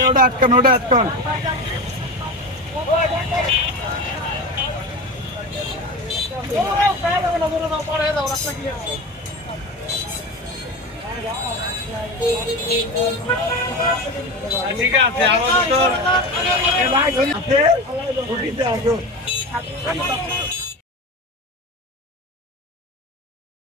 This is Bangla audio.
ওটা আটকান ওটা আটকান ঠিক আছে আমাদের তো আছে? আসো